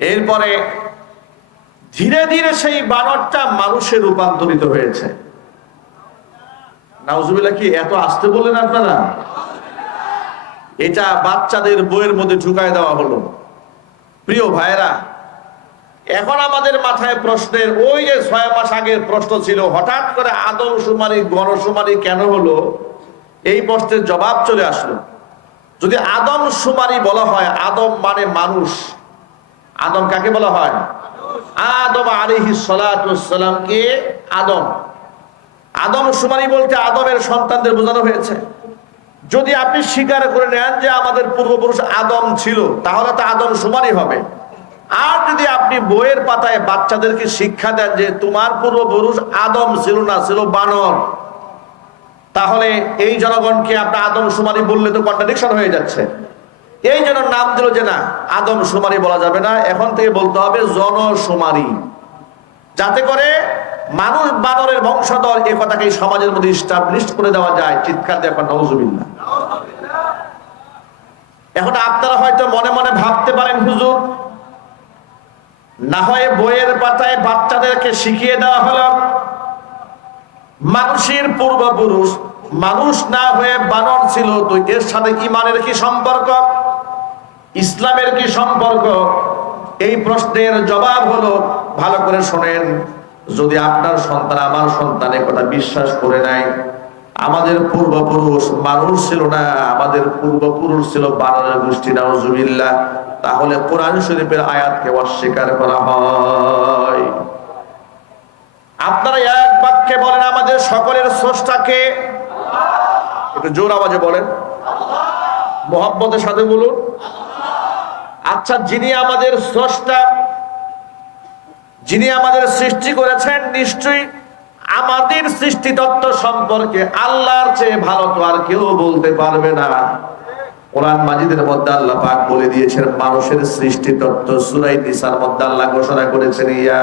এরপরে ধীরে ধীরে সেই বানরটা মানুষে রূপান্তরিত হয়েছে। নাউজুবিল্লাহ কি এত আসতে বললেন আপনারা? এটা বাচ্চাদের বইয়ের মধ্যে ঢুকায় দেওয়া হলো। প্রিয় ভাইরা এখন আমাদের মাথায় প্রশ্নের ওই যে ছয় মাস আগের প্রশ্ন ছিল, হঠাৎ করে আদম সুমারি গণসুমারি কেন হলো? এই প্রশ্নের জবাব চলে আসলো। যদি আদম সুমারি বলা হয়, আদম মানে মানুষ। আদম কাকে বলা হয়? আদম আলিহি সালামকে আদম। আদম সুমারি বলতে আদমের সন্তানদের বোঝানো হয়েছে। যদি আপনি স্বীকার করে নেন যে আমাদের পূর্বপুরুষ আদম ছিল, তাহলে তো আদম সুমারি হবে। আর যদি আপনি বইয়ের পাতায় বাচ্চাদেরকে শিক্ষা দেন যে তোমার পূর্বপুরুষ আদম ছিল না, ছিল বানর, তাহলে এই জনগণকে আপনার আদম সুমারি বললে তো কন্ট্রাডিকশন হয়ে যাচ্ছে। এই জন্য নাম দিল যে না, আদম সুমারি বলা যাবে না, এখন থেকে বলতে হবে জনসুমারি। যাতে করে মানুষ বানরের বংশধর এ কথাকে সমাজের মধ্যে স্টাবলিশ করে দেওয়া যায়, চিৎকার দিয়ে এখন নজুবিল্লা এখন আপনারা হয়তো মনে মনে ভাবতে পারেন, হুজুর, না হয় বইয়ের পাতায় বাচ্চাদেরকে শিখিয়ে দেওয়া হলো, মানুষের পূর্বপুরুষ মানুষ না হয়ে বানর ছিল, তো এর সাথে ইমানের কি সম্পর্ক? ইসলামের কি সম্পর্ক? এই প্রশ্নের জবাব হলো, ভালো করে শোনেন, যদি আপনার সন্তান আমার সন্তান কথা বিশ্বাস করে নাই, আমাদের পূর্বপুরুষ মানুষ ছিল না, আমাদের পূর্বপুরুষ ছিল বানরের গোষ্ঠী, নাউজুবিল্লাহ। তাহলে কোরআন শরীফের আয়াতকে অস্বীকার করা হয়। আপনারা এক বাক্যে বলেন, আমাদের সকলের স্রষ্টাকে একটু জোর আওয়াজে বলেন। মোহাম্মদের সাথে বলুন। আচ্ছা যিনি আমাদের স্রষ্টা, যিনি আমাদের সৃষ্টি করেছেন, নিশ্চয়ই আমাদের সৃষ্টি তত্ত্ব সম্পর্কে আল্লাহর চেয়ে ভালো তো আর কেউ বলতে পারবে না। কোরআন মাজিদের মধ্যে আল্লাহ পাক বলে দিয়েছেন, মানুষের সৃষ্টি তত্ত্ব সুরাই নিসার মধ্যে আল্লাহ ঘোষণা করেছেন, ইয়া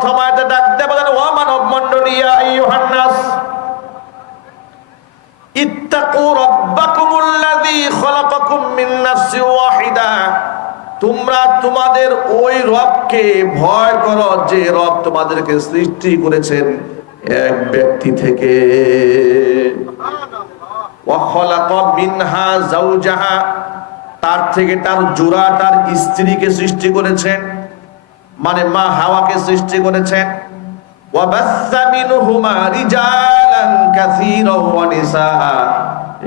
প্রথম আয়াতে ডাক দিয়ে বলেন ওয়া মানব ইয়া মিন ওয়াহিদা, তোমরা তোমাদের ওই রবকে ভয় করো যে রব তোমাদেরকে সৃষ্টি করেছেন এক ব্যক্তি থেকে। মিনহা তার থেকে তার জোড়া তার স্ত্রীকে সৃষ্টি করেছেন। মানে মা হাওয়াকে সৃষ্টি করেছেন।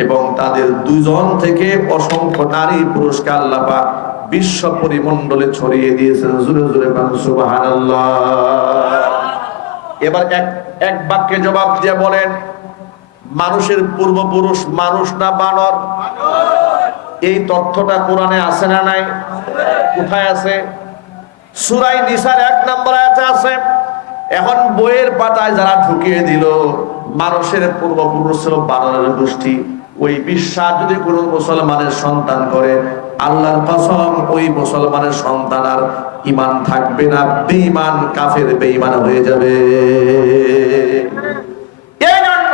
এবং তাদের দুজন থেকে অসংখ্য নারী পুরুষকে আল্লাহ বিশ্ব পরিমণ্ডলে ছড়িয়ে দিয়েছেন। জুড়ে জুড়ে সুবহানাল্লাহ। এবার এক এক বাক্যে জবাব দিয়ে বলেন, মানুষের পূর্বপুরুষ মানুষ না বানর? এই তথ্যটা কোরআনে আছে না নাই? কোথায় আছে? সুরাই নিসার এক নম্বর আয়াতে আছে, এখন বইয়ের পাতায় যারা ঢুকিয়ে দিল, মানুষের পূর্বপুরুষ ছিল বানরের গোষ্ঠী। ওই বিশ্বাস যদি কোনো মুসলমানের সন্তান করে, আল্লাহর কসম, ওই মুসলমানের সন্তান আর ইমান থাকবে না, বেঈমান, কাফের বেঈমান হয়ে যাবে। এই জন্য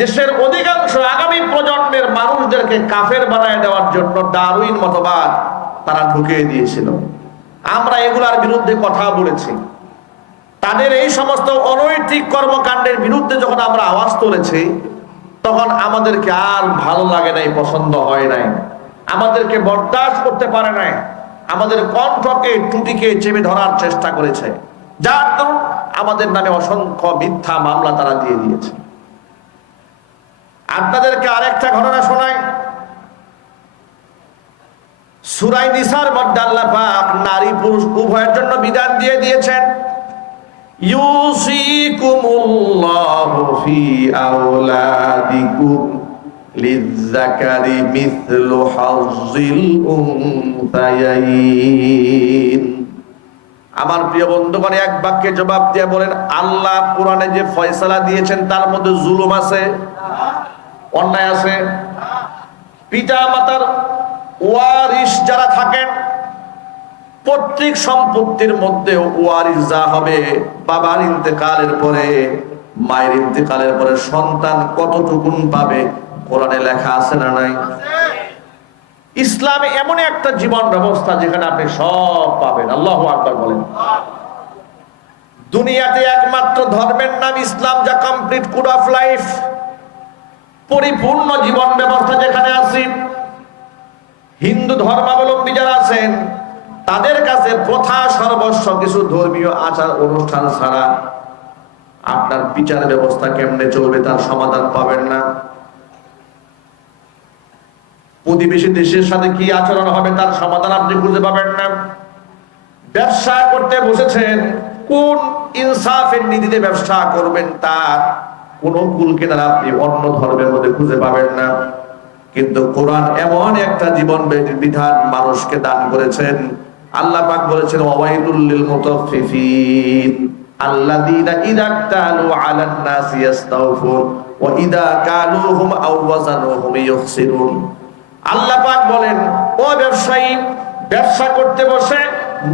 দেশের অধিকাংশ আগামী প্রজন্মের মানুষদেরকে কাফের বানায় দেওয়ার জন্য দারুইন মতবাদ তারা ঢুকিয়ে দিয়েছিল। আমরা এগুলার বিরুদ্ধে কথা বলেছি। তাদের এই সমস্ত অনৈতিক কর্মকাণ্ডের বিরুদ্ধে যখন আমরা আওয়াজ তুলেছি, তখন আমাদেরকে আর ভালো লাগে নাই, পছন্দ হয় নাই। আমাদেরকে বরদাস্ত করতে পারে নাই। আমাদের কণ্ঠকে টুটিকে চেপে ধরার চেষ্টা করেছে। যার দরুন আমাদের নামে অসংখ্য মিথ্যা মামলা তারা দিয়ে দিয়েছে। আপনাদেরকে আরেকটা ঘটনা শোনায় সুরাই নিসার মধ্যে আল্লাহ পাক নারী পুরুষ উভয়ের জন্য বিধান দিয়ে দিয়েছেন। ইউসিকুমুল্লাহু ফি আওলাদিকুম লিযযাকারি মিথলু হাযিল উনসায়াইন। আমার প্রিয় বন্ধুগণ, এক বাক্যে জবাব দিয়ে বলেন, আল্লাহ কোরআনে যে ফয়সালা দিয়েছেন তার মধ্যে জুলুম আছে, অন্যায় আছে পিতা মাতার ওয়ারিস যারা থাকেন, পৈতৃক সম্পত্তির মধ্যে ওয়ারিস যা হবে, বাবার ইন্তেকালের পরে, মায়ের ইন্তেকালের পরে সন্তান কতটুকুন পাবে, কোরআনে লেখা আছে না নাই? ইসলামে এমন একটা জীবন ব্যবস্থা যেখানে আপনি সব পাবেন। আল্লাহ আকবার বলেন। দুনিয়াতে একমাত্র ধর্মের নাম ইসলাম যা কমপ্লিট কোড অফ লাইফ পরিপূর্ণ জীবন ব্যবস্থা যেখানে আছে হিন্দু ধর্মাবলম্বী যারা আছেন, তাদের কাছে প্রথা সর্বস্ব কিছু ধর্মীয় আচার অনুষ্ঠান ছাড়া আপনার বিচার ব্যবস্থা কেমনে চলবে তার সমাধান পাবেন না। প্রতিবেশী দেশের সাথে কি আচরণ হবে তার সমাধান আপনি খুঁজে পাবেন না। ব্যবসা করতে বসেছেন, কোন ইনসাফের নীতিতে ব্যবসা করবেন তার কোন কুলকে তারা আপনি অন্য ধর্মের মধ্যে খুঁজে পাবেন না। কিন্তু কোরআন এমন একটা জীবন বিধান মানুষকে দান করেছেন। আল্লাহ পাক বলেছেন, ওয়াইলুল মতো মুতাফফিফিন আল্লাযীনা ইযা তালু আলান নাসি ইস্তাওফুন ওয়া ইযা কালুহুম আও ওয়াজানুহুম ইউখসিরুন আল্লাহ পাক বলেন, ও ব্যবসায়ী, ব্যবসা করতে বসে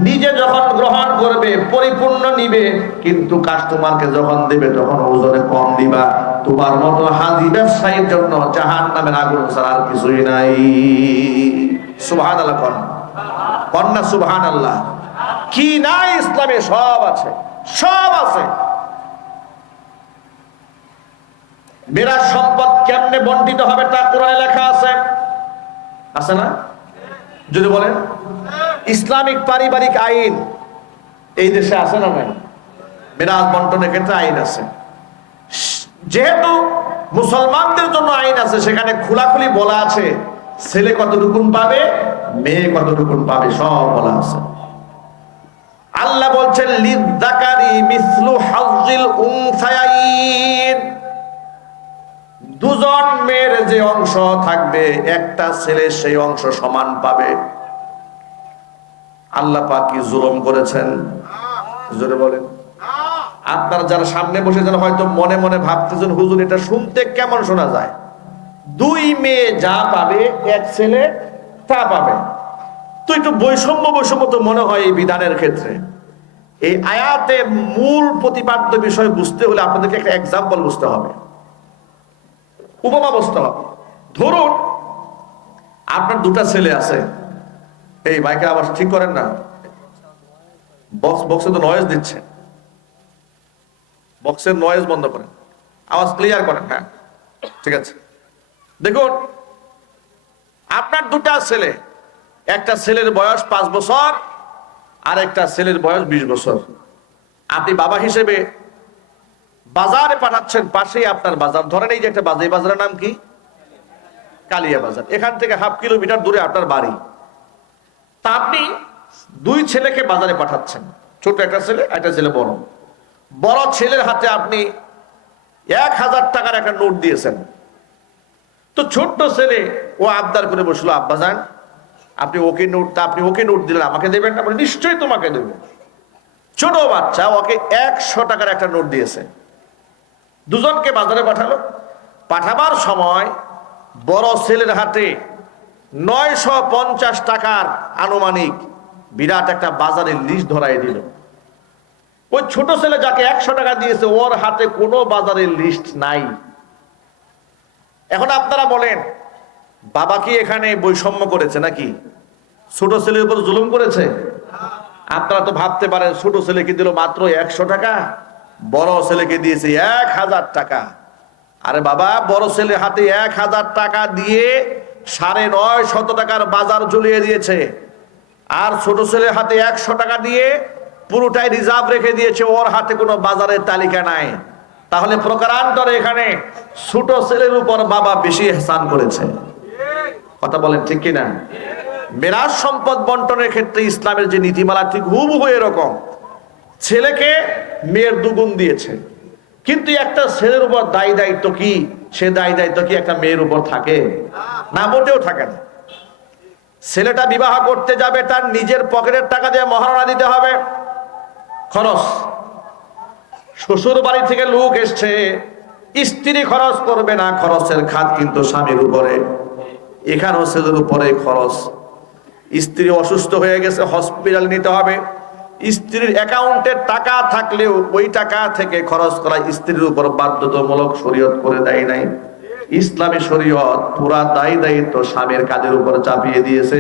নিজে যখন গ্রহণ করবে, পরিপূর্ণ নিবে, কিন্তু কাস্টমারকে যখন দেবে, তখন ওজনে কম দিবা। তোমার মতো হাজি ব্যবসায়ীর জন্য জাহান নামের আগুন ছাড়া আর কিছুই নাই। সুবহান আল্লাহ কন কন্যা সুবহান আল্লাহ কি নাই ইসলামে? সব আছে। সব আছে। বিরাট সম্পদ কেমনে বন্টিত হবে তা কোরআনে লেখা আছে। আছে না? যদি বলেন। ইসলামিক পারিবারিক আইন। এই দেশে আছে না নাই? মিরাজ বন্টনের ক্ষেত্রে আইন আছে। যেহেতু মুসলমানদের জন্য আইন আছে, সেখানে খোলাখুলি বলা আছে, ছেলে কত কতটুকুন পাবে, মেয়ে কত কতটুকুন পাবে, সব বলা আছে। আল্লাহ বলছেন, লিদ্দাকারি মিসলু হাজিল উনসায়াইন। দুজন মেয়ের যে অংশ থাকবে, একটা ছেলে সেই অংশ সমান পাবে। আল্লাহ পাক জুলম করেছেন। জোরে বলেন। আপনার যারা সামনে বসে যেন হয়তো মনে মনে ভাবতেছেন, হুজুর, এটা শুনতে কেমন শোনা যায়? দুই মেয়ে যা পাবে, এক ছেলে তা পাবে। তো একটু বৈষম্য বৈষম্য তো মনে হয় এই বিধানের ক্ষেত্রে। এই আয়াতে মূল প্রতিপাদ্য বিষয় বুঝতে হলে আপনাদেরকে একটা এক্সাম্পল বুঝতে হবে। উপমা বুঝতে হবে। ধরুন, আপনার দুটা ছেলে আছে। এই বাইকের আবার ঠিক করেন না। বক্স, বক্সে তো নয়েজ দিচ্ছে। বক্সের নয়েজ বন্ধ করেন। আওয়াজ ক্লিয়ার করেন হ্যাঁ। ঠিক আছে। দেখুন, আপনার দুটা ছেলে, একটা ছেলের বয়স পাঁচ বছর, আর একটা ছেলের বয়স বিশ বছর। আপনি বাবা হিসেবে বাজারে পাঠাচ্ছেন, পাশেই আপনার বাজার। ধরেন এই যে একটা বাজার বাজারের নাম কি? কালিয়া বাজার। এখান থেকে হাফ কিলোমিটার দূরে আপনার বাড়ি। তা আপনি দুই ছেলেকে বাজারে পাঠাচ্ছেন। ছোট একটা ছেলে একটা ছেলে বড়। বড় ছেলের হাতে আপনি এক হাজার টাকার একটা নোট দিয়েছেন। তো ছোট্ট ছেলে ও আবদার করে বসল আব্বা যান আপনি ওকে নোট তা আপনি ওকে নোট দিলেন আমাকে দেবেন না? বলে, নিশ্চয়ই তোমাকে দেবো। ছোট বাচ্চা ওকে একশো টাকার একটা নোট দিয়েছে। দুজনকে বাজারে পাঠালো। পাঠাবার সময় বড় ছেলের হাতে নয়শো পঞ্চাশ টাকার আনুমানিক বিরাট একটা বাজারের লিস্ট ধরাই দিল। ওই ছোট ছেলে যাকে একশো টাকা দিয়েছে, ওর হাতে কোনো বাজারের লিস্ট নাই। এখন আপনারা বলেন, বাবা কি এখানে বৈষম্য করেছে নাকি? ছোট ছেলের উপর জুলুম করেছে? আপনারা তো ভাবতে পারেন, ছোট ছেলেকে দিল মাত্র একশো টাকা, বড় ছেলেকে দিয়েছে এক হাজার টাকা। আরে বাবা, বড় ছেলে হাতে এক হাজার টাকা দিয়ে সাড়ে নয় শত টাকার বাজার ঝুলিয়ে দিয়েছে। আর ছোট ছেলে হাতে একশো টাকা দিয়ে পুরোটাই রিজার্ভ রেখে দিয়েছে, ওর হাতে কোনো বাজারের তালিকা নাই। তাহলে প্রকারান্তরে এখানে ছোট ছেলের উপর বাবা বেশি এহসান করেছে। কথা বলেন ঠিক কিনা? মেরাজ সম্পদ বন্টনের ক্ষেত্রে ইসলামের যে নীতিমালা, ঠিক হুবহু এরকম। ছেলেকে মেয়ের দুগুণ দিয়েছে। কিন্তু একটা ছেলের উপর দায়ী দায়িত্ব কি? সে দায় দায়িত্ব কি একটা মেয়ের উপর থাকে? না, মোটেও থাকে না। ছেলেটা বিবাহ করতে যাবে, তার নিজের পকেটের টাকা দিয়ে মহারণা দিতে হবে। খরচ। শ্বশুর বাড়ি থেকে লোক এসছে। স্ত্রী খরচ করবে না, খরচের খাত কিন্তু স্বামীর উপরে। এখানেও ছেলের উপরে খরচ। স্ত্রী অসুস্থ হয়ে গেছে হসপিটাল নিতে হবে। স্ত্রীর অ্যাকাউন্টে টাকা থাকলেও ওই টাকা থেকে খরচ করা স্ত্রীর উপর বাধ্যতামূলক শরীয়ত করে দেয় নাই। ইসলামী শরীয়ত পুরা দায়ী দায়িত্ব স্বামীর কাজের উপর চাপিয়ে দিয়েছে।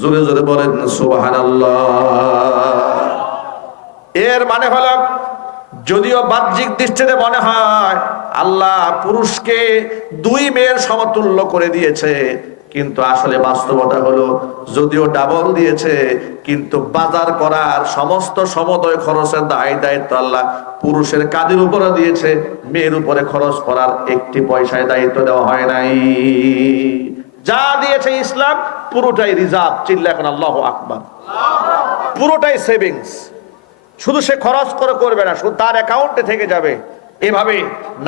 জোরে জোরে বলেন সুবাহান এর মানে হলো, যদিও বাহ্যিক দৃষ্টিতে মনে হয়, আল্লাহ পুরুষকে দুই মেয়ের সমতুল্য করে দিয়েছে কিন্তু আসলে বাস্তবতা হলো, যদিও ডাবল দিয়েছে, কিন্তু বাজার করার সমস্ত সমদয় খরচের দায় দায়িত্ব আল্লাহ পুরুষের কাজের উপরে দিয়েছে, মেয়ের উপরে খরচ করার একটি পয়সায় দায়িত্ব দেওয়া হয় নাই। যা দিয়েছে ইসলাম, পুরোটাই রিজার্ভ, চিল্লা এখন আল্লাহ আকবার। পুরোটাই সেভিংস শুধু সে খরচ করে করবে না, শুধু তার অ্যাকাউন্টে থেকে যাবে। এভাবে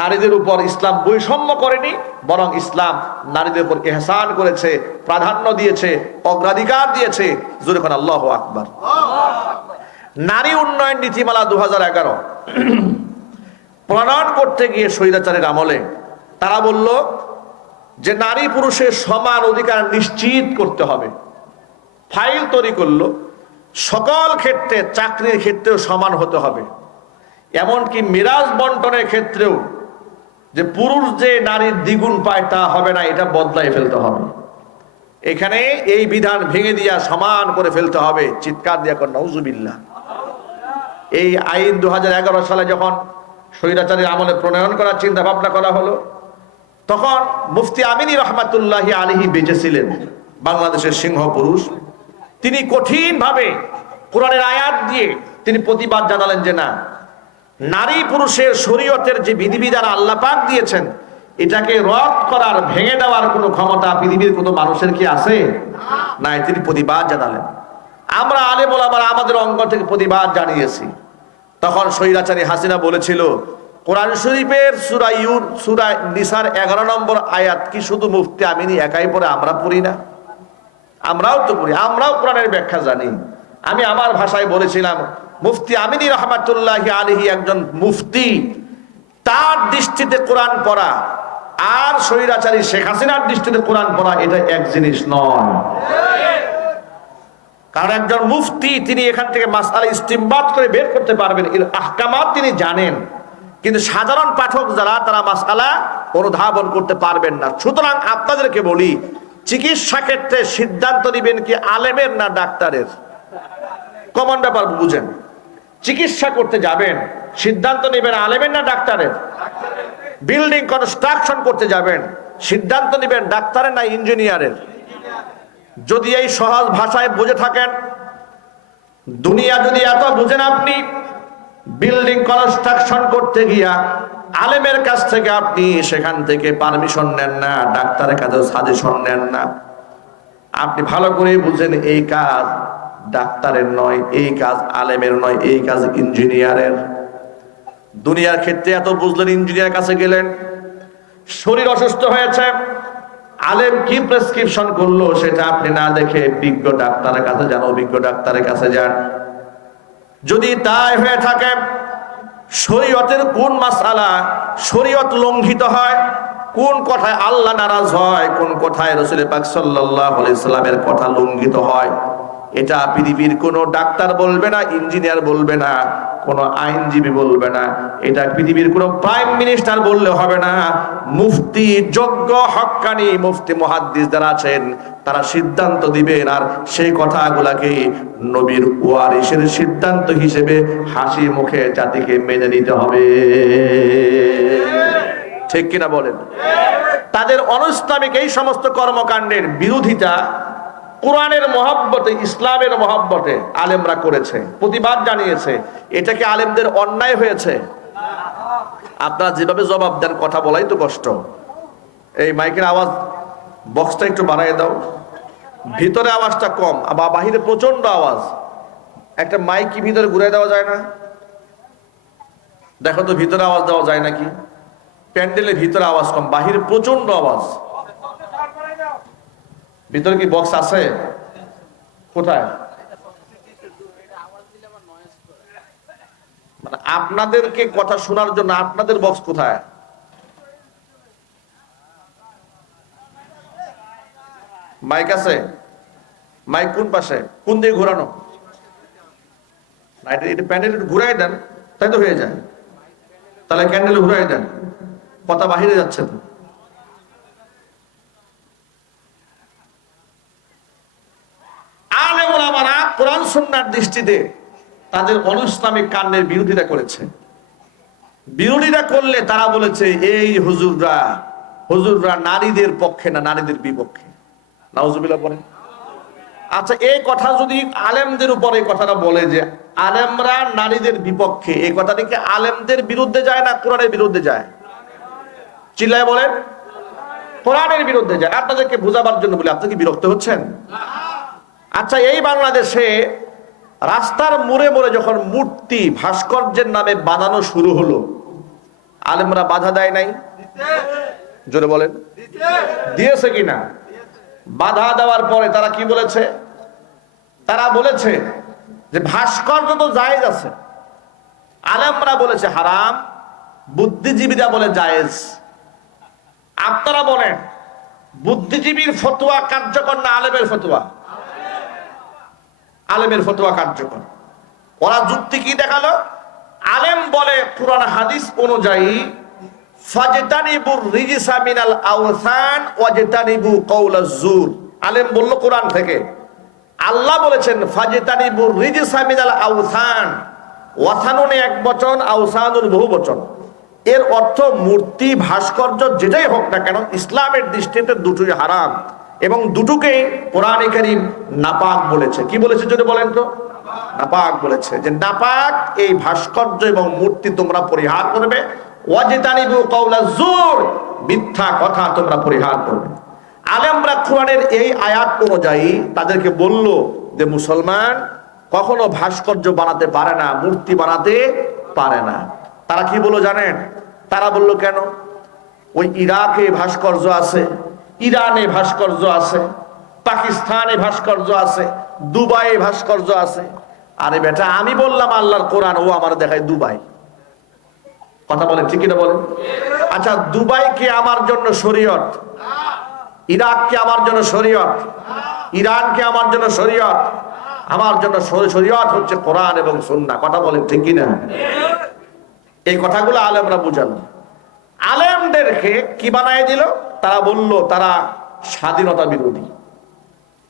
নারীদের উপর ইসলাম বৈষম্য করেনি, বরং ইসলাম নারীদের উপর এহসান করেছে, প্রাধান্য দিয়েছে, অগ্রাধিকার দিয়েছে। জোরেখন আল্লাহ আকবর। নারী উন্নয়ন নীতিমালা দু প্রণয়ন করতে গিয়ে স্বৈরাচারের আমলে তারা বলল যে নারী পুরুষের সমান অধিকার নিশ্চিত করতে হবে। ফাইল তৈরি করল, সকল ক্ষেত্রে, চাকরির ক্ষেত্রেও সমান হতে হবে। এমনকি মিরাজ বন্টনের ক্ষেত্রেও যে পুরুষ যে নারীর দ্বিগুণ পায় তা হবে না, এটা বদলাই ফেলতে হবে। এখানে এই বিধান ভেঙে দিয়া সমান করে ফেলতে হবে। চিৎকার দিয়া কর নৌজুবিল্লা এই আইন দুহাজার এগারো সালে যখন স্বৈরাচারীর আমলে প্রণয়ন করার চিন্তা ভাবনা করা হলো, তখন মুফতি আমিনী রহমাতুল্লাহি আলিহি বেঁচে ছিলেন বাংলাদেশের সিংহ পুরুষ। তিনি কঠিনভাবে কোরআনের আয়াত দিয়ে তিনি প্রতিবাদ জানালেন যে না নারী পুরুষের শরীয়তের যে বিধিবিধান আল্লাহ পাক দিয়েছেন, এটাকে রদ করার, ভেঙে দেওয়ার কোনো ক্ষমতা পৃথিবীর কোনো মানুষের কি আছে? না তিনি প্রতিবাদ জানালেন। আমরা আলে বলাবার আমাদের অঙ্গ থেকে প্রতিবাদ জানিয়েছি। তখন স্বৈরাচারী হাসিনা বলেছিল, কোরআন শরীফের সুরা ইউর সুরা নিসার এগারো নম্বর আয়াত কি শুধু মুফতি আমিনি একাই পড়ে, আমরা পড়ি না? আমরাও তো পড়ি, আমরাও কোরআনের ব্যাখ্যা জানি। আমি আমার ভাষায় বলেছিলাম মুফতি আমিনী রহমাতুল্লাহ আলহি একজন মুফতি, তার দৃষ্টিতে কোরআন পড়া আর স্বৈরাচারী শেখ হাসিনার দৃষ্টিতে কোরআন পড়া, এটা এক জিনিস নয়। কারণ একজন মুফতি, তিনি এখান থেকে মাসালা ইস্তিমবাদ করে বের করতে পারবেন, এর আহকামাত তিনি জানেন। কিন্তু সাধারণ পাঠক যারা, তারা মাসালা অনুধাবন করতে পারবেন না। সুতরাং আপনাদেরকে বলি, চিকিৎসা ক্ষেত্রে সিদ্ধান্ত নিবেন কি আলেমের না ডাক্তারের? কমন ব্যাপার, বুঝেন। চিকিৎসা করতে যাবেন, সিদ্ধান্ত নেবেন আলেমের না ডাক্তারের? বিল্ডিং কনস্ট্রাকশন করতে যাবেন, সিদ্ধান্ত নেবেন ডাক্তারের না ইঞ্জিনিয়ারের? যদি এই সহজ ভাষায় বুঝে থাকেন, দুনিয়া যদি এত বুঝেন আপনি বিল্ডিং কনস্ট্রাকশন করতে গিয়া আলেমের কাছ থেকে আপনি সেখান থেকে পারমিশন নেন না, ডাক্তারের কাছে সাজেশন নেন না। আপনি ভালো করে বুঝেন এই কাজ। ডাক্তারের নয়, এই কাজ আলেমের নয়, এই কাজ ইঞ্জিনিয়ারের। দুনিয়ার ক্ষেত্রে এত বুঝলেন ইঞ্জিনিয়ার কাছে গেলেন। শরীর অসুস্থ হয়েছে। আলেম কি প্রেসক্রিপশন করল সেটা আপনি না দেখে বিজ্ঞ ডাক্তারের কাছে যান, অভিজ্ঞ ডাক্তারের কাছে যান। যদি তাই হয়ে থাকে, শরীয়তের কোন মাসালা শরীয়ত লঙ্ঘিত হয়, কোন কথায় আল্লাহ নারাজ হয়, কোন কথায় রসুল পাক সাল্লাহ সাল্লামের কথা লঙ্ঘিত হয় এটা পৃথিবীর কোনো ডাক্তার বলবে না, ইঞ্জিনিয়ার বলবে না, কোনো আইনজীবী বলবে না। এটা পৃথিবীর কোনো প্রাইম মিনিস্টার বললে হবে না। মুফতি যোগ্য হক্কানি মুফতি মহাদ্দিস যারা আছেন, তারা সিদ্ধান্ত দিবেন আর সেই কথাগুলাকে নবীর ওয়ারিসের সিদ্ধান্ত হিসেবে হাসি মুখে জাতিকে মেনে নিতে হবে। ঠিক কিনা বলেন? তাদের অনৈসলামিক এই সমস্ত কর্মকাণ্ডের বিরোধিতা কোরআনের মহাব্বতে, ইসলামের মহাব্বতে আলেমরা করেছে, প্রতিবাদ জানিয়েছে। এটা কি আলেমদের অন্যায় হয়েছে। আপনারা যেভাবে জবাব দেন, কথা বলাই তো কষ্ট। এই মাইকের আওয়াজ বক্সটা একটু বাড়াই দাও। ভিতরে আওয়াজটা কম বা বাহিরে প্রচণ্ড আওয়াজ। একটা মাইক কি ভিতরে ঘুরে দেওয়া যায় না? দেখো তো, ভিতরে আওয়াজ দেওয়া যায় নাকি? প্যান্ডেলের ভিতরে আওয়াজ কম, বাহিরে প্রচণ্ড আওয়াজ। ভিতরে কি বক্স আছে? কোথায়? মানে আপনাদেরকে কথা শোনার জন্য আপনাদের বক্স কোথায়? মাইক আছে? মাইক কোন পাশে? কোন দিকে ঘোরানো? প্যান্ডেল ঘুরাই দেন, তাই তো হয়ে যায়। তাহলে ক্যান্ডেল ঘুরাই দেন। কথা বাহিরে যাচ্ছে তো আলেম ওলামারা কোরআন সুন্নার দৃষ্টিতে তাদের অনুইসলামিক কাণ্ডের বিরোধিতা করেছে। বিরোধিতা করলে তারা বলেছে, এই হুজুররা হুজুররা নারীদের পক্ষে না নারীদের বিপক্ষে। নাউজুবিল্লাহ আচ্ছা এই কথা যদি আলেমদের উপর কথাটা বলে যে, আলেমরা নারীদের বিপক্ষে এই কথাটি কি আলেমদের বিরুদ্ধে যায় না কোরআনের বিরুদ্ধে যায়? চিল্লায় বলেন, কোরআনের বিরুদ্ধে যায়। আপনাদেরকে বোঝাবার জন্য বলে, আপনি কি বিরক্ত হচ্ছেন? আচ্ছা এই বাংলাদেশে রাস্তার মোড়ে মোড়ে যখন মূর্তি ভাস্কর্যের নামে বানানো শুরু হলো, আলেমরা বাধা দেয় নাই? জোরে বলেন। দিয়েছে কিনা বাধা দেওয়ার পরে তারা কি বলেছে? তারা বলেছে যে ভাস্কর্য তো জায়েজ আছে। আলেমরা বলেছে হারাম, বুদ্ধিজীবীরা বলে জায়েজ। আপনারা বলেন, বুদ্ধিজীবীর ফতুয়া কার্যকর না আলেমের ফতোয়া? আলেমের ফতোয়া কার্যকর। ওরা যুক্তি কি দেখাল? আলেম বলে পুরান হাদিস অনুযায়ী আলেম কোরআন থেকে। আল্লাহ বলেছেন আওসান। ওয়াসানুনে এক বচন। এর অর্থ মূর্তি, ভাস্কর্য, যেটাই হোক না কেন, ইসলামের দৃষ্টিতে দুটোই হারাম। এবং দুটোকেই কোরআনে কারীম নাপাক বলেছে। কি বলেছে যদি বলেন তো? নাপাক বলেছে যে নাপাক এই ভাস্কর্য এবং মূর্তি তোমরা পরিহার করবে। জুর কথা তোমরা পরিহার করবে। এই অনুযায়ী তাদেরকে বলল যে মুসলমান কখনো ভাস্কর্য বানাতে পারে না, মূর্তি বানাতে পারে না। তারা কি বলল জানেন? তারা বলল কেন? ওই ইরাকে ভাস্কর্য আছে। ইরানে ভাস্কর্য আছে, পাকিস্তানে ভাস্কর্য আছে, দুবাইয়ে ভাস্কর্য আছে। আরে বেটা, আমি বললাম আল্লাহর কোরআন, ও আমার দেখায় দুবাই। কথা বলেন, ঠিক কিনা বলেন? আচ্ছা দুবাই কি আমার জন্য শরীয়ত? ইরাক কি আমার জন্য শরীয়ত? ইরান কি আমার জন্য শরীয়ত? আমার জন্য শরী- শরীয়ত হচ্ছে কোরআন এবং সুন্নাহ কথা বলেন, ঠিক কিনা? এই কথাগুলো আলেমরা বুঝালো। আলেমদেরকে কি বানায় দিল? তারা বলল, তারা স্বাধীনতা বিরোধী।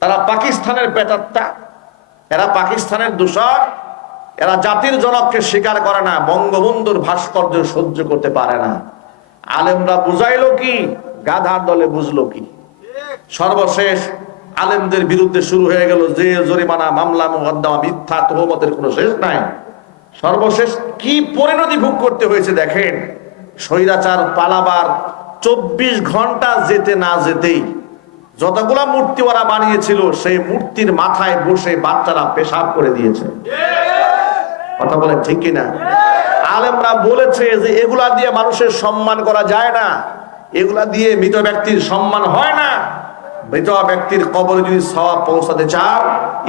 তারা পাকিস্তানের পেটাত্তা এরা পাকিস্তানের দূষক এরা জাতির জনককে স্বীকার করে না, বঙ্গবন্ধুর ভাস্কর্য সহ্য করতে পারে না। আলেমরা বুঝাইলো কি, গাধার দলে বুঝলো কি? সর্বশেষ আলেমদের বিরুদ্ধে শুরু হয়ে গেল যে জরিমানা, মামলা, মোকদ্দমা, মিথ্যা, তহমতের কোনো শেষ নাই। সর্বশেষ কি পরিণতি ভোগ করতে হয়েছে দেখেন? স্বৈরাচার পালাবার চব্বিশ ঘণ্টা যেতে না যেতেই যতগুলা মূর্তি ওরা বানিয়েছিল, সেই মূর্তির মাথায় বসে বাচ্চারা পেশাব করে দিয়েছে। কথা বলেন ঠিক কিনা? আলেমরা বলেছে যে এগুলা দিয়ে মানুষের সম্মান করা যায় না। এগুলা দিয়ে মৃত ব্যক্তির সম্মান হয় না। মৃত ব্যক্তির কবরে যদি সওয়াব পৌঁছাতে চাও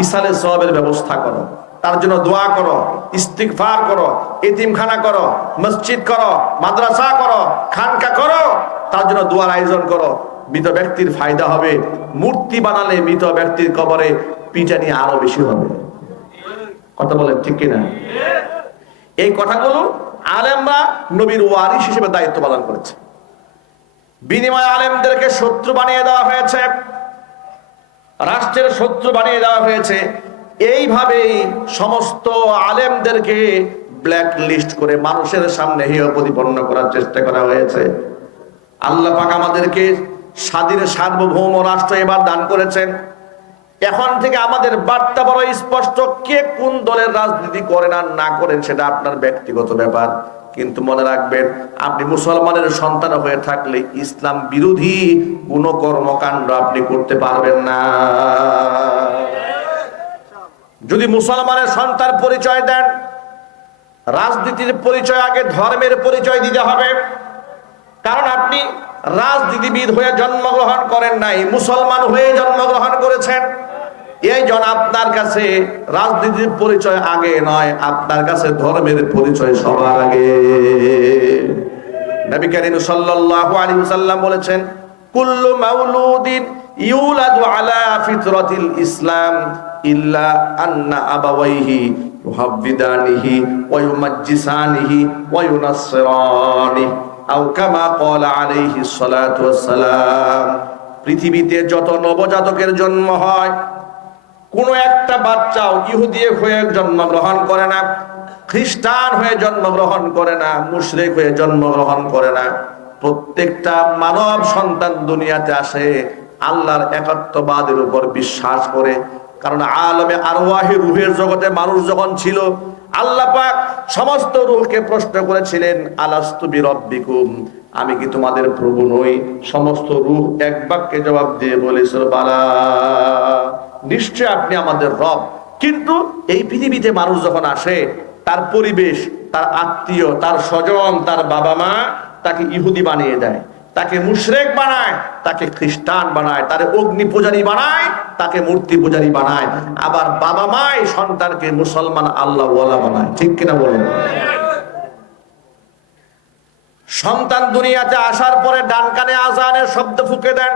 ইসালে সওয়াবের ব্যবস্থা করো। তার জন্য দোয়া করো, ইস্তিগফার করো, এতিমখানা করো, মসজিদ করো, মাদ্রাসা করো, খানকা করো। তার জন্য দোয়ার আয়োজন করো। মৃত ব্যক্তির ফায়দা হবে। মূর্তি বানালে মৃত ব্যক্তির কবরে পিটানি আরও বেশি হবে। কথা বলেন ঠিক কিনা? এই কথাগুলো আলেমরা নবীর ওয়ারিস হিসেবে দায়িত্ব পালন করেছে। বিনিময় আলেমদেরকে শত্রু বানিয়ে দেওয়া হয়েছে। রাষ্ট্রের শত্রু বানিয়ে দেওয়া হয়েছে। এইভাবেই সমস্ত আলেমদেরকে ব্ল্যাক লিস্ট করে মানুষের সামনে হেয় প্রতিপন্ন করার চেষ্টা করা হয়েছে। আল্লাহ পাক আমাদেরকে স্বাধীন সার্বভৌম রাষ্ট্র এবার দান করেছেন। এখন থেকে আমাদের বার্তা বড় স্পষ্ট, কে কোন দলের রাজনীতি করেন আর না করেন সেটা আপনার ব্যক্তিগত ব্যাপার। কিন্তু মনে রাখবেন, আপনি মুসলমানের সন্তান হয়ে থাকলে ইসলাম বিরোধী কোন কর্মকাণ্ড আপনি করতে পারবেন না। যদি মুসলমানের সন্তান পরিচয় দেন, রাজনীতির পরিচয় আগে, ধর্মের পরিচয় দিতে হবে। কারণ আপনি রাজনীতিবিদ হয়ে জন্মগ্রহণ করেন নাই, মুসলমান হয়ে জন্মগ্রহণ করেছেন। এই জন আপনার কাছে রাজনীতির পরিচয় আগে নয়, আপনার কাছে ধর্মের পরিচয় সবার আগে। নবী করিম সাল্লাল্লাহু আলাইহি ওয়াসাল্লাম বলেছেন, কুল্লু মাউলুদিন ইউলাদু আলা ফিতরাতিল ইসলাম ইল্লা আন্না আবাওয়াইহি ইউহাব্বিদানিহি ওয়া ইউমাজ্জিসানিহি ওয়া ইউনাসসিরানিহি। পৃথিবীতে যত নবজাতকের জন্ম হয়, কোন একটা বাচ্চাও ইহুদি হয়ে জন্মগ্রহণ করে না, খ্রিস্টান হয়ে জন্মগ্রহণ করে না, মুশরিক হয়ে জন্মগ্রহণ করে না। প্রত্যেকটা মানব সন্তান দুনিয়াতে আসে, আল্লাহর একাত্মবাদের উপর বিশ্বাস করে। কারণ আলমে আরওয়াহি রুহের জগতে মানুষ যখন ছিল আল্লাহ পাক সমস্ত রুহকে প্রশ্ন করেছিলেন, আলাস্তু বিরব্বিকুম? আমি কি তোমাদের প্রভু নই? সমস্ত রূহ এক বাক্যে জবাব দিয়ে বলেছিল বালা নিশ্চয় আপনি আমাদের রব। কিন্তু এই পৃথিবীতে মানুষ যখন আসে, তার পরিবেশ, তার আত্মীয়, তার স্বজন, তার বাবা মা তাকে ইহুদি বানিয়ে দেয়। তাকে মুশরেক বানায়, তাকে খ্রিস্টান বানায়, তার অগ্নি পূজারী বানায়, তাকে মূর্তি পূজারী বানায়। আবার বাবা মাই সন্তানকে মুসলমান আল্লাহ বানায়। ঠিক কিনা বলেন? সন্তান দুনিয়াতে আসার পরে ডান কানে আজানের শব্দ ফুকে দেন।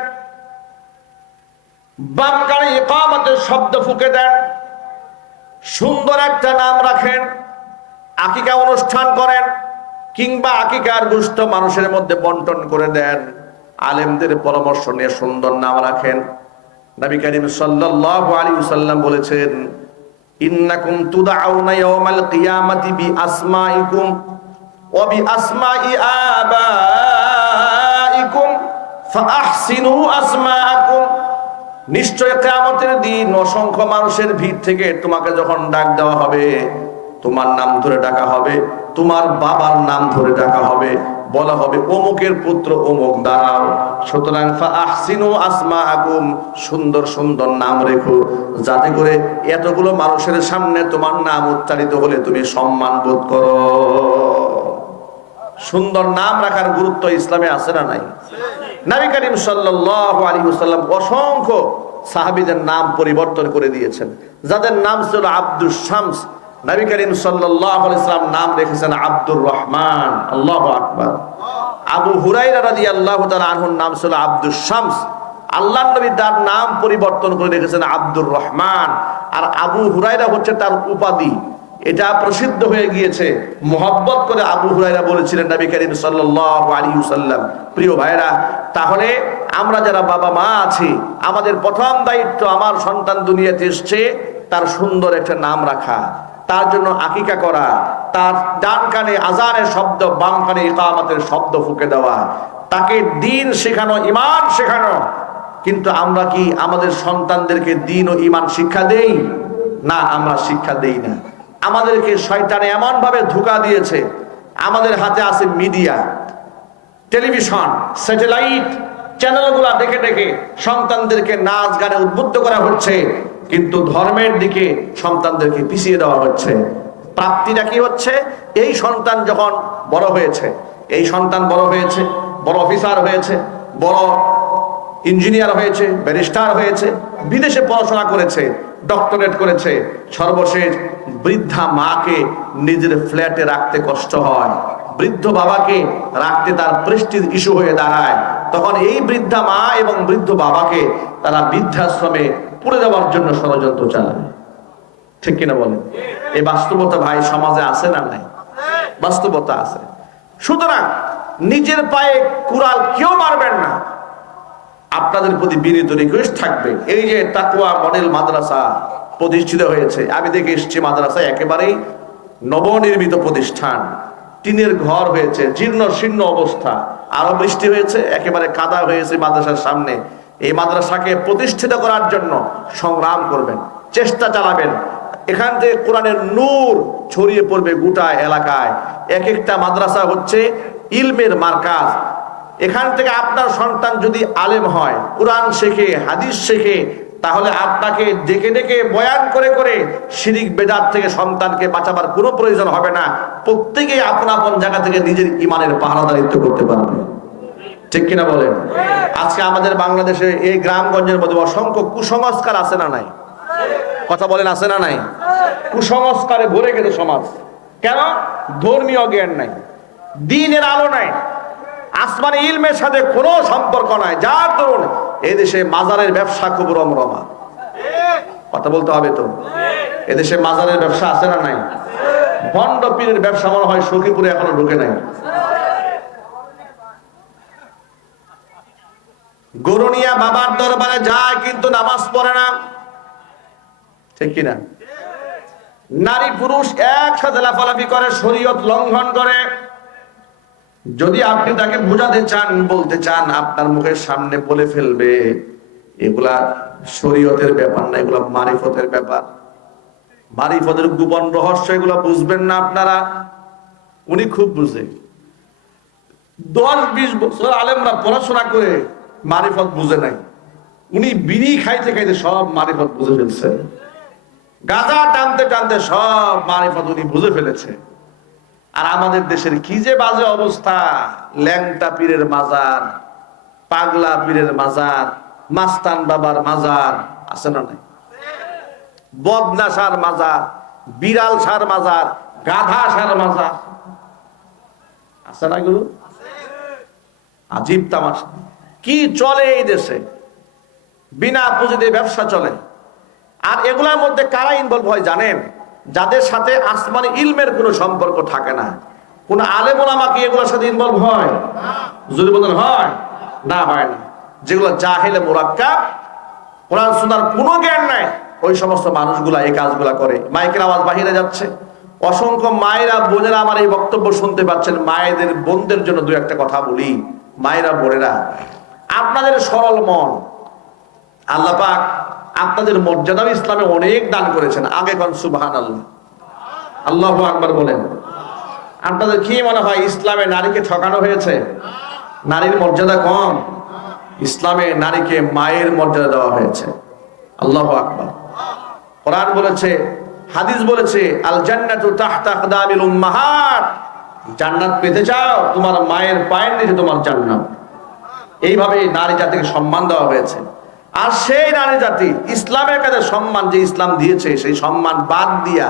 বাম কানে ইকামতের শব্দ ফুকে দেন। সুন্দর একটা নাম রাখেন, আকিকা অনুষ্ঠান করেন। কিংবা আকিকার গুষ্ঠ মানুষের মধ্যে বন্টন করে দেন, আলেমদের পরামর্শ নিয়ে সুন্দর নাম রাখেন। নবী করিম সাল্লাল্লাহু আলাইহি ওয়াসাল্লাম বলেছেন, ইন্নাকুম তুদআউনা ইয়াওমাল কিয়ামাতি বিআসমাইকুম ওয়া বিআসমাই আবাইকুম ফাআহসিনু আসমাআকুম। নিশ্চয় কিয়ামতের দিন অসংখ্য মানুষের ভিড় থেকে তোমাকে যখন ডাক দেওয়া হবে তোমার নাম ধরে ডাকা হবে, তোমার বাবার নাম ধরে ডাকা হবে, বলা হবে, অমুকের পুত্র অমুক, দাঁড়াও। সুতরাং আসমা আগুম সুন্দর সুন্দর নাম রেখো, যাতে করে এতগুলো মানুষের সামনে তোমার নাম উচ্চারিত হলে তুমি সম্মান বোধ করো। সুন্দর নাম রাখার গুরুত্ব ইসলামে আছে না নাই? নবী করিম সাল্লাল্লাহু আলাইহি অসংখ্য সাহাবীদের নাম পরিবর্তন করে দিয়েছেন। যাদের নাম ছিল আব্দুস শামস নবী করিম সাল্লাম নাম রেখেছেন আব্দুর রহমান। আল্লাহু আকবার। আবু হুরাইরা রাদিয়াল্লাহু তাআলা নাম ছিল আব্দুস শামস। আল্লাহ নবী তার নাম পরিবর্তন করে রেখেছেন আব্দুর রহমান। আর আবু হুরাইরা হচ্ছে তার উপাধি। এটা প্রসিদ্ধ হয়ে গিয়েছে। মোহব্বত করে আবু হুরাইরা বলেছিলেন নবী করিম ওয়াসাল্লাম প্রিয় ভাইরা তাহলে আমরা যারা বাবা মা আছি, আমাদের প্রথম দায়িত্ব আমার সন্তান দুনিয়াতে এসছে, তার সুন্দর একটা নাম রাখা। তার জন্য আকিকা করা, তার ডান কানে আজানের শব্দ, বাম কানে ইকামতের শব্দ ফুকে দেওয়া, তাকে দিন শেখানো ইমান শেখানো। কিন্তু আমরা কি আমাদের সন্তানদেরকে দিন ও ইমান শিক্ষা দেই? না, আমরা শিক্ষা দেই না। আমাদেরকে শয়তানে এমন ভাবে ধোকা দিয়েছে, আমাদের হাতে আছে মিডিয়া, টেলিভিশন, স্যাটেলাইট, চ্যানেলগুলা দেখে দেখে সন্তানদেরকে নাচ গানে উদ্বুদ্ধ করা হচ্ছে। কিন্তু ধর্মের দিকে সন্তানদেরকে পিছিয়ে দেওয়া হচ্ছে। প্রাপ্তিটা কি হচ্ছে? এই সন্তান যখন বড় হয়েছে, এই সন্তান বড় হয়েছে, বড় অফিসার হয়েছে, বড় ইঞ্জিনিয়ার হয়েছে, ব্যারিস্টার হয়েছে, বিদেশে পড়াশোনা করেছে, ডক্টরেট করেছে, সর্বশেষ বৃদ্ধা মাকে নিজের ফ্ল্যাটে রাখতে কষ্ট হয়। বৃদ্ধ বাবাকে রাখতে তার প্রেস্টিজ ইস্যু হয়ে দাঁড়ায়। তখন এই বৃদ্ধা মা এবং বৃদ্ধ বাবাকে তারা বৃদ্ধাশ্রমে পুড়ে দেওয়ার জন্য ষড়যন্ত্র চালায়। ঠিক কিনা বলেন? এই বাস্তবতা ভাই সমাজে আছে না নাই? বাস্তবতা আছে। সুতরাং নিজের পায়ে কুড়াল কেউ মারবেন না। আপনাদের প্রতি বিনীত রিকোয়েস্ট থাকবে। এই যে তাকুয়া মডেল মাদ্রাসা প্রতিষ্ঠিত হয়েছে, আমি দেখে এসছি মাদ্রাসা একেবারেই নবনির্মিত প্রতিষ্ঠান। টিনের ঘর হয়েছে, জীর্ণ শীর্ণ অবস্থা। আরও বৃষ্টি হয়েছে, একেবারে কাদা হয়েছে মাদ্রাসার সামনে। এই মাদ্রাসাকে প্রতিষ্ঠিত করার জন্য সংগ্রাম করবেন, চেষ্টা চালাবেন। এখান থেকে কোরআনের নূর ছড়িয়ে পড়বে গোটা এলাকায়। এক একটা মাদ্রাসা হচ্ছে ইলমের মার্কাজ। এখান থেকে আপনার সন্তান যদি আলেম হয়, কোরআন শেখে, হাদিস শেখে, তাহলে আপনাকে ডেকে ডেকে বয়ান করে করে শিরিক বেদার থেকে সন্তানকে বাঁচাবার কোনো প্রয়োজন হবে না। প্রত্যেকেই আপন আপন জায়গা থেকে নিজের ইমানের পাহারাদারিত্ব করতে পারবে। ঠিক কিনা বলেন? আজকে আমাদের বাংলাদেশে এই গ্রামগঞ্জের মধ্যে অসংখ্য কুসংস্কার আছে না নাই? কথা বলেন, আছে না নাই? কুসংস্কারে ভরে গেছে সমাজ। কেন? ধর্মীয় জ্ঞান নাই, দিনের আলো নাই, আসমানে ইলমের সাথে কোনো সম্পর্ক নাই। যার দরুন এই দেশে মাজারের ব্যবসা খুব রমরমা। কথা বলতে হবে তো? এদেশে মাজারের ব্যবসা আছে না নাই? ভণ্ড পীরের ব্যবসা মনে হয় সখীপুরে এখনও ঢুকে নাই। গরুনিয়া বাবার দরবারে যায় কিন্তু নামাজ পড়ে না। ঠিক কিনা? নারী পুরুষ একসাথে লাফালাফি করে, শরীয়ত লঙ্ঘন করে। যদি আপনি তাকে বোঝাতে চান, বলতে চান, আপনার মুখের সামনে বলে ফেলবে, এগুলা শরীয়তের ব্যাপার না, এগুলা মারিফতের ব্যাপার। মারিফতের গোপন রহস্য এগুলা বুঝবেন না আপনারা। উনি খুব বুঝে। দশ বিশ বছর আলেমরা পড়াশোনা করে মারিফত বুঝে নাই। উনি বিড়ি খাইতে খাইতে সব মারিফত বুঝে ফেলছে। গাঁজা টানতে টানতে সব মারিফত উনি বুঝে ফেলেছে। আর আমাদের দেশের কি যে বাজে অবস্থা, ল্যাংটা পীরের মাজার, পাগলা পীরের মাজার, মাস্তান বাবার মাজার, আছে না নাই? বদনা সার মাজার, বিড়াল সার মাজার, গাধা সার মাজার, আছে না গুরু আজীব তামাশা। কি চলে এই দেশে? বিনা পুঁজিতে ব্যবসা চলে। আর এগুলার মধ্যে কারা ইনভলভ হয় জানেন? যাদের সাথে আসমানি ইলমের কোনো সম্পর্ক থাকে না। কোন আলেম ওলামা কি এগুলোর সাথে ইনভলভ হয়? যদি বলেন হয়, না হয় না। যেগুলো জাহেলে, মোরাক্কা, কোরআন শোনার কোনো জ্ঞান নাই। ওই সমস্ত মানুষগুলা এই কাজগুলা করে। মাইকের আওয়াজ বাহিরে যাচ্ছে। অসংখ্য মায়েরা, বোনেরা আমার এই বক্তব্য শুনতে পাচ্ছেন। মায়েদের বোনদের জন্য দু একটা কথা বলি। মায়েরা, বোনেরা আপনাদের সরল মন। আল্লাহ পাক আপনাদের মর্যাদা ইসলামে অনেক দান করেছেন। আগে কন সুবহান আল্লাহ আল্লাহ আকবার বলেন। আপনাদের কি মনে হয়, ইসলামে নারীকে ঠকানো হয়েছে? নারীর মর্যাদা কম? ইসলামে নারীকে মায়ের মর্যাদা দেওয়া হয়েছে। আল্লাহ আকবার। কোরআন বলেছে, হাদিস বলেছে আল জান্নাতু জান্নাত পেতে চাও, তোমার মায়ের পায়ের নিচে তোমার জান্নাত। এইভাবে নারী জাতিকে সম্মান দেওয়া হয়েছে। আর সেই নারী জাতি ইসলামের কাছে সম্মান যে ইসলাম দিয়েছে, সেই সম্মান বাদ দিয়া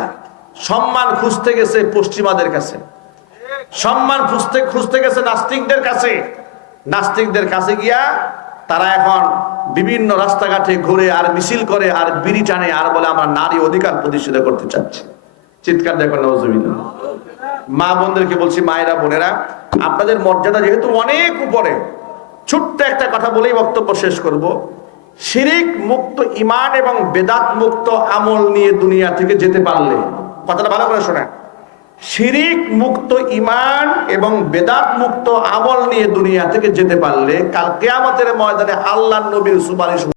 সম্মান খুঁজতে গেছে পশ্চিমাদের কাছে। সম্মান খুঁজতে খুঁজতে গেছে নাস্তিকদের কাছে। নাস্তিকদের কাছে গিয়া তারা এখন বিভিন্ন রাস্তাঘাটে ঘুরে আর মিছিল করে আর বিড়ি টানে আর বলে, আমরা নারী অধিকার প্রতিষ্ঠিত করতে চাচ্ছি। চিৎকার দেখো মা বোনদেরকে বলছি, মায়েরা, বোনেরা, আপনাদের মর্যাদা যেহেতু অনেক উপরে ছোট্ট একটা কথা বলেই বক্তব্য শেষ করব। শিরিক মুক্ত ইমান এবং বেদাত মুক্ত আমল নিয়ে দুনিয়া থেকে যেতে পারলে, কথাটা ভালো করে শোনেন। শিরিক মুক্ত ইমান এবং বেদাত মুক্ত আমল নিয়ে দুনিয়া থেকে যেতে পারলে, কাল কেয়ামতের ময়দানে আল্লাহ নবীর সুপারিশ